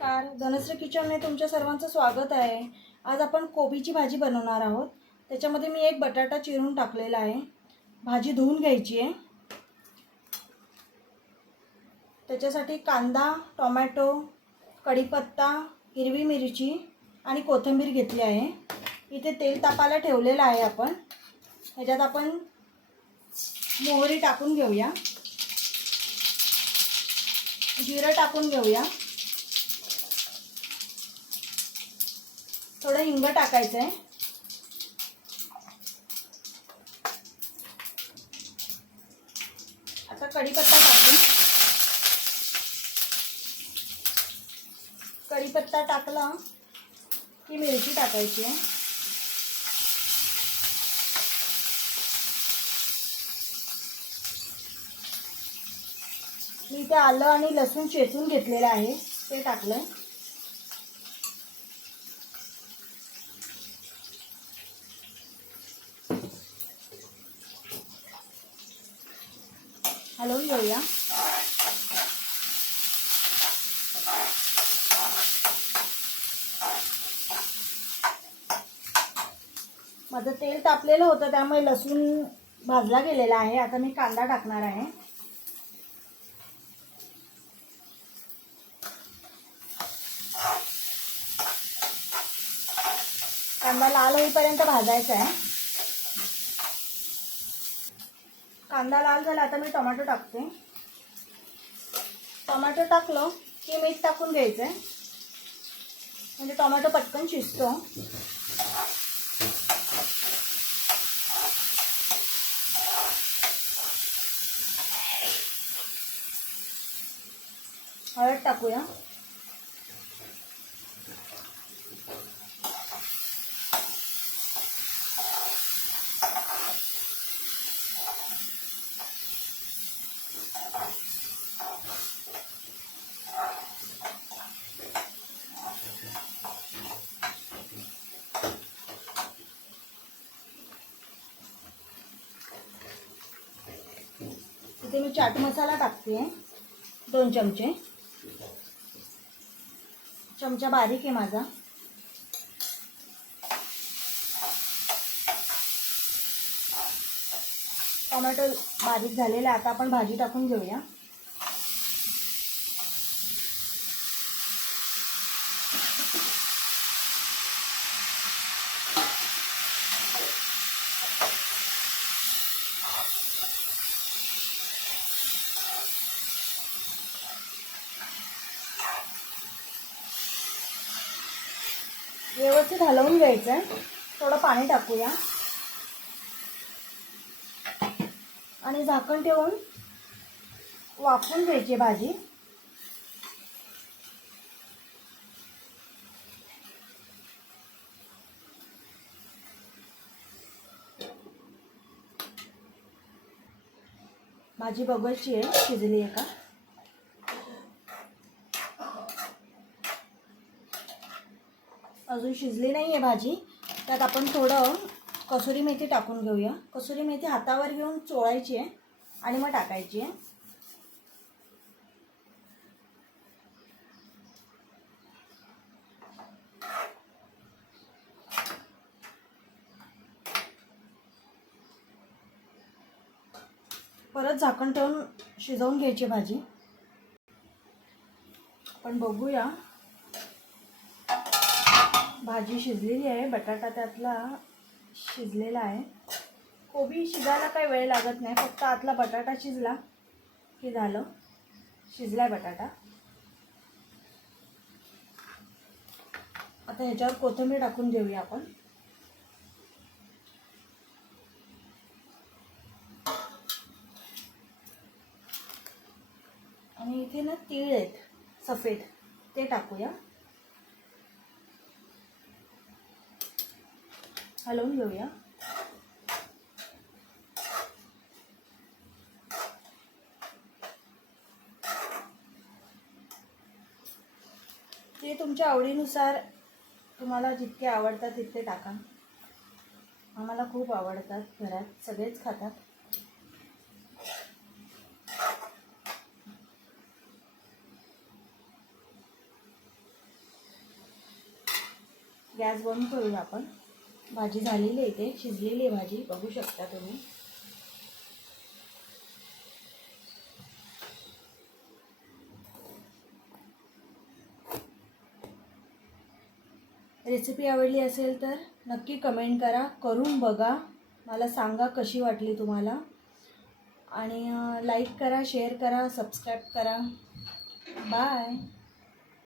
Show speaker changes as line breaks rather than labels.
नमस्कार. धनश्री किचनने तुमच्या सर्वांचं स्वागत आहे. आज आपण कोबीची भाजी बनवणार आहोत. त्याच्यामध्ये मी एक बटाटा चिरून टाकलेला आहे. भाजी धुवून घ्यायची आहे. त्याच्यासाठी कांदा टोमॅटो कढीपत्ता हिरवी मिरची आणि कोथिंबीर घेतली आहे. इथे तेल तापायला ठेवलेलं आहे आपण. ह्याच्यात आपण मोहरी टाकून घेऊया. जिरं टाकून घेऊया. थोडं हिंग टाकायचं आहे आता कढीपत्ता टाकू. कढीपत्ता टाकला की मिरची टाकायची आहे. मी इथे आलं आणि लसूण चेचून घेतलेलं आहे ते टाकलं हलवून घेऊया माझं तेल तापलेलं होतं त्यामुळे लसूण भाजला गेलेला आहे. आता मी कांदा टाकणार आहे. कांदा लाल होईपर्यंत भाजायचा आहे. कांदा लाल झाला आता मी टोमॅटो टाकते. टोमॅटो टाकलं की मीठ टाकून घ्यायचं आहे म्हणजे टोमॅटो पटकन शिजतो. हळद टाकूया. इथे मी चाट मसाला टाकते. दोन चमचे. चमचा बारीक आहे माझा. टोमॅटो बारीक झालेला आहे. आता आपण भाजी टाकून घेऊया. व्यवस्थित हलवून घ्यायचं आहे थोडं पाणी टाकूया. आणि झाकण ठेवून वाफवून घ्यायची भाजी. भाजी बघायची आहे शिजली आहे का? अजून शिजली नाही आहे भाजी. त्यात आपण थोडं कसुरी मेथी टाकून घेऊया. कसुरी मेथी हातावर घेऊन चोळायची आहे आणि मग टाकायची आहे. परत झाकण ठेवून शिजवून घ्यायची भाजी. आपण बघूया. भाजी शिजलेली आहे बटाटा त्यातला शिजलेला आहे. कोबी शिजायला काही वेळ लागत नाही फक्त आतला बटाटा शिजला की झालं. शिजलाय बटाटा. आता ह्याच्यावर कोथिंबीर टाकून देऊया आपण. आणि इथे ना तीळ आहेत सफेद ते टाकूया. हलवून घेऊया. ते तुमच्या आवडीनुसार तुम्हाला जितके आवडतात तितके टाका. आम्हाला खूप आवडतात घरात सगळेच खातात. गॅस बंद करूया आपण. भाजी झालेली आहे इथे शिजलेली आहे भाजी. बघू शकता तुम्ही. रेसिपी आवडली असेल तर नक्की कमेंट करा. करून बघा. मला सांगा कशी वाटली तुम्हाला. आणि लाईक करा शेअर करा सबस्क्राईब करा. बाय